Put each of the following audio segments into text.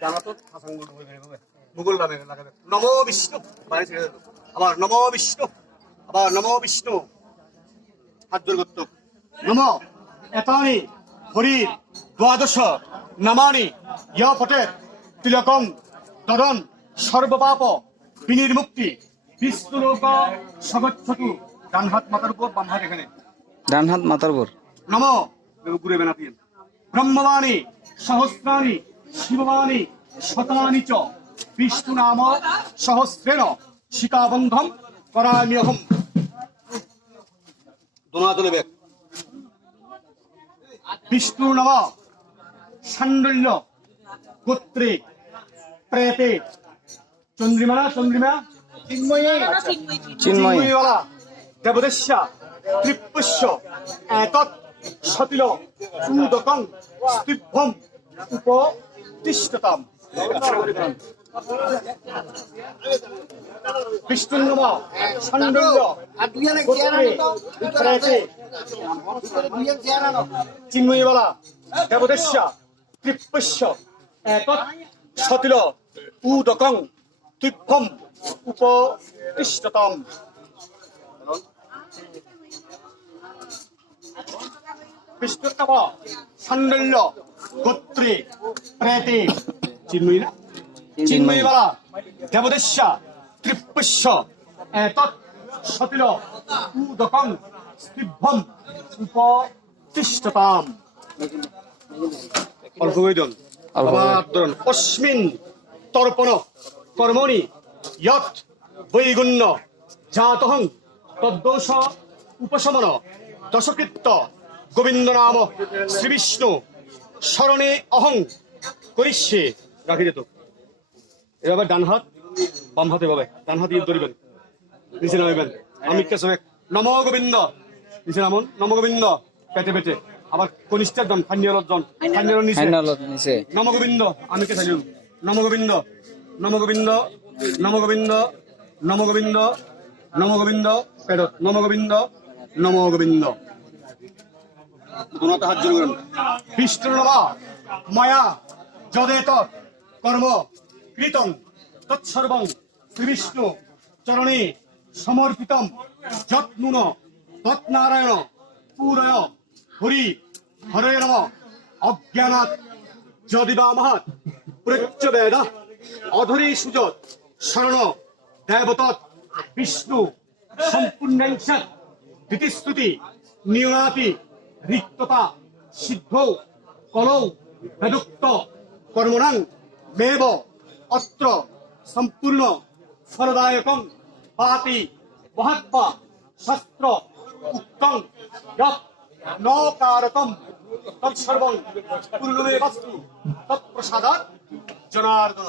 জানা তো হাসানগুল ঢুকে গেলে নামে লাগাবে নমো বিষ্ণু। বিষ্ণু বিষ্ণু দ্বাদশ, নামানি, ইয় পটের তিলকম তদন সর্বপাপ, বিনির্মুক্তি, বিষ্ণুলোক, সগচ্ছতু ডান হাত মাথার উপর বাম হাত এখানে। ডান হাত মাথার উপর নম ঘুরে বেনাতিয়েন ব্রহ্মবাণী সহস্রাণি শিববাণী শতানি চ। বিষ্ণু নাম সহস্রেণ। শিকাবন্ধম করামিয়হম দোনাতলে ব্যাগ বিষ্ণু নাম সান্ডল্য গোত্রে প্রেতে। চন্দ্রিমা চন্দ্রিমা চিন্ময়ী। চিন্ময় দেবদেশ্যা। ত্রিপুষ্য এতৎ সতিল চূদকং স্তিভ্যম উপতিষ্ঠতাম। বিষ্ণুনম সন্ডল্য গোত্রে এতৎ সতিল উদকং ত্রিভ্যম উপতিষ্ঠতাম। বিষ্ণুতম সান্ডল্য গোত্রে প্রেতে চিন্ময়ী না? চিন্ময়ী। বলা দেবদেশ্যা ত্রিপুষ্য এতৎ সতিল উদকং স্তিভ্যম উপতিষ্ঠতাম। অল্প বৈদন আবার অস্মিন তর্পণ কর্মণি ইয়ৎ বৈগুণ্য জাতহং তদ্দোষ উপশমন দশকৃত্য গোবিন্দ নাম শ্রী বিষ্ণু স্মরণে অহং করিষ্যে রাখি যেত এভাবে ডান হাত বাম হাতে ভাবে ডান হাত দিয়ে ধরিবেন নিচে নামাইবেন আমি কেসবে নম গোবিন্দ নিচে নামুন নম গোবিন্দ পেটে পেটে আবার কনিষ্ঠার জন খান্ডিয়ার জন খান্ডিয়ার নিচে নম গোবিন্দ আমি কে চাইলু নম গোবিন্দ নম গোবিন্দ নম গোবিন্দ নম গোবিন্দ নম গোবিন্দ পেরত নম গোবিন্দ নম গোবিন্দ দুটো হাত জোর করুন বিষ্ণু নমা মায়া যদেত কর্ম কৃতম তৎসর্বং শ্রী বিষ্ণু চরণে সমর্পিতম, যৎনুন, তৎনারায়ণ, পুরয়, হরি, হরে নম, অজ্ঞানাৎ, যদিবা মহৎ প্রচ্য বেদ, অধরে সুজত, শরণ, দেবতৎ, বিষ্ণু সম্পূর্ণাংশ দিতিস্তুতি নিয়নাতি রিক্ততা, সিদ্ধ, কলৌ, বেদুক্ত, কর্মণাং, মেব, অত্র, সম্পূর্ণ, ফলদায়কং, পাতি, মহাত্মা, শাস্ত্র, উক্তং, যৎ নকারকম তৎসর্বং পূর্ণমে বস্তু তৎপ্রসাদাৎ জনার্দন।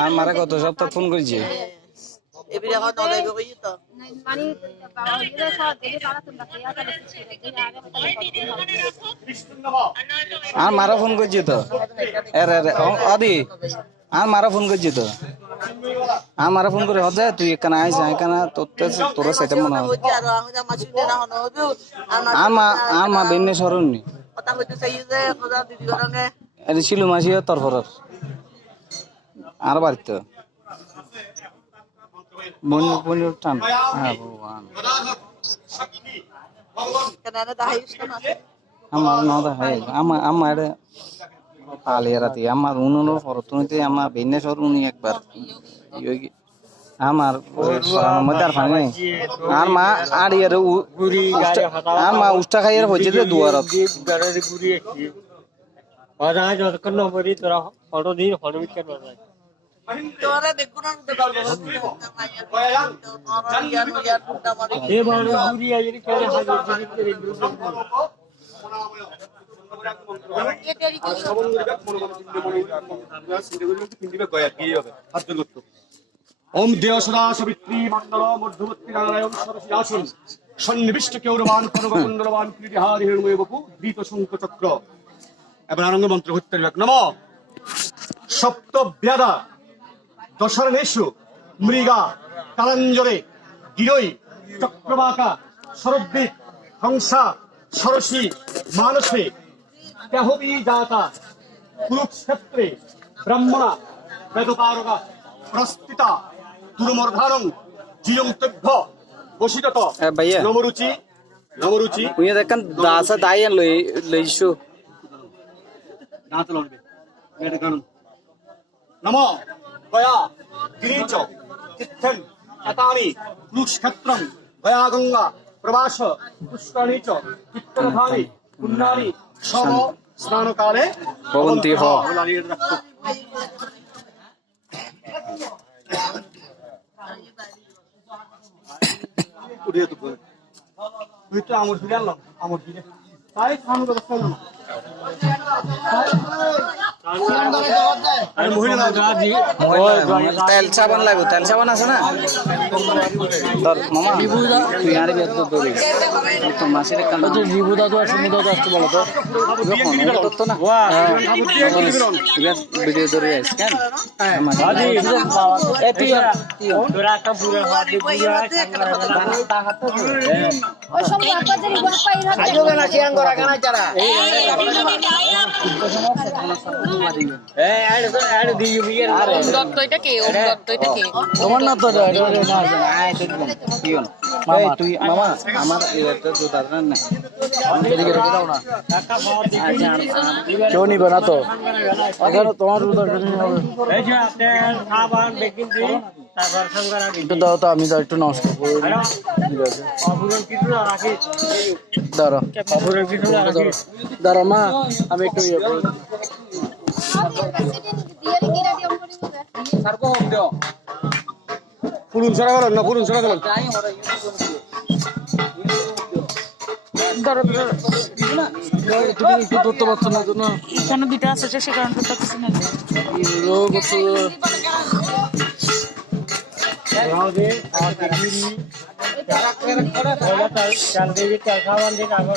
আমার গত সপ্তাহ ফোন করেছে? আর মারা ফোন করছে তো? অদি আর মারা ফোন করছে তো। আর মারা ফোন করে হচ্ছে তুই এখানে আইস এখানে, তোর তোর সেটা মনে হয় হচ্ছে আর আমি যা মাসি না এটা ছিল মাসি তোর ফরর আর বাড়িতে? বন বন টান। হ্যাঁ ভগবান। গদাধর শক্তি ভগবান কেন দাহাই শোনা আমার নদা হয় আমার আমার পালিয়ে রাতি আমার উনুনো ফরতুনিতে আমার বেন্নে সর উনি একবার ই- ওই আমার সরানোর মধ্যে আর পানি নেই আর মা আর ইয়ার গুড়ি গায়ে হাতা আর মা উষ্টা খাইয়ার হয়েছে যে দুয়ারত গাড়ির গুড়ি একটি বাজা যতক্ষণ নম্বরই তোরা করবে ওম সদা সবিত্রী মন্ডল মধ্যবর্তী নারায়ণ সরস্বতী আসন। সন্নিবিষ্ট কেউরবান কীর্তিহারি বপু দ্বিত শঙ্খ চক্র। এবার আনন্দ মন্ত্র হত্যা নম। সপ্ত ব্যাদা দশরণেশু মৃগা কালাঞ্জরে গিরই চক্রবাকা শরদ্বীপ হংসা সরসী মানসে তেহবী জাতা কুরুক্ষেত্রে ব্রাহ্মণা বেদপারগা প্রস্তিতা দুর্মর্ধারং জিয়ন্তভ্য বসিতত এ ভাইয়া নমরুচি নমরুচি উইয়া দেখান দাসা দাইয়ান লই লইছো দাঁত লড়বে এটা গান নম গয়া গিরিচ তিথন শতানি কুরুক্ষেত্রম গয়া গঙ্গা প্রবাস পুষ্করণী চ চিত্তরধানি পুণ্যানি সম স্নানকালে ভবন্তি হ। আমর ফিরে আনলাম আমর ফিরে তাই খাওয়ানোর ব্যবস্থা হলো না আরে মহিলা তেল সাবান লাগবে তেল সাবান আছে না তোর মামা তুই আরে বিয়ে তো তোর তো মাসের কান তো বিভুদা তো আর সুমিদা তো আসতে বলো তো তোর তো না ভিডিও ধরে আইস কেন এ তোমার কেউ নিবে না তো তোমার একটু দাও তো আমি একটু নষ্ট করি ঠিক আছে অপুরন কিছু না রাখি দাঁড়া মা আমি একটু ইয়ে পুরুন সরা গেল না পুরুন সরা গেল তুমি একটু ধরতে পারছ না জন্য এখানে দুটো আছে সে কারণে তো কিছু না চাল দিয়ে তেল সাবান দিয়ে তারপর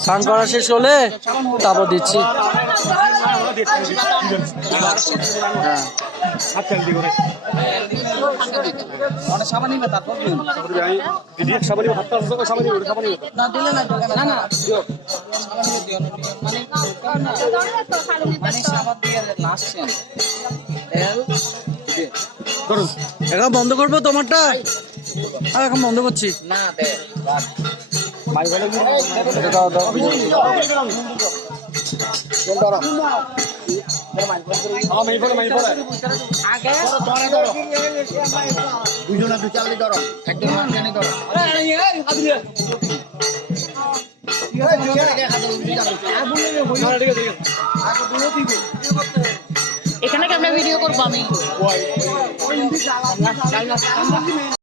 স্নান করা শেষ হলে তারপর দিচ্ছি। হ্যাঁ তেল ধরুন এখন বন্ধ করব তোমারটা? আর এখন বন্ধ করছি না দে দুজনে দু চালি ধরো একজন মাঝখানে ধরো এখানে কেমন ভিডিও করব আমি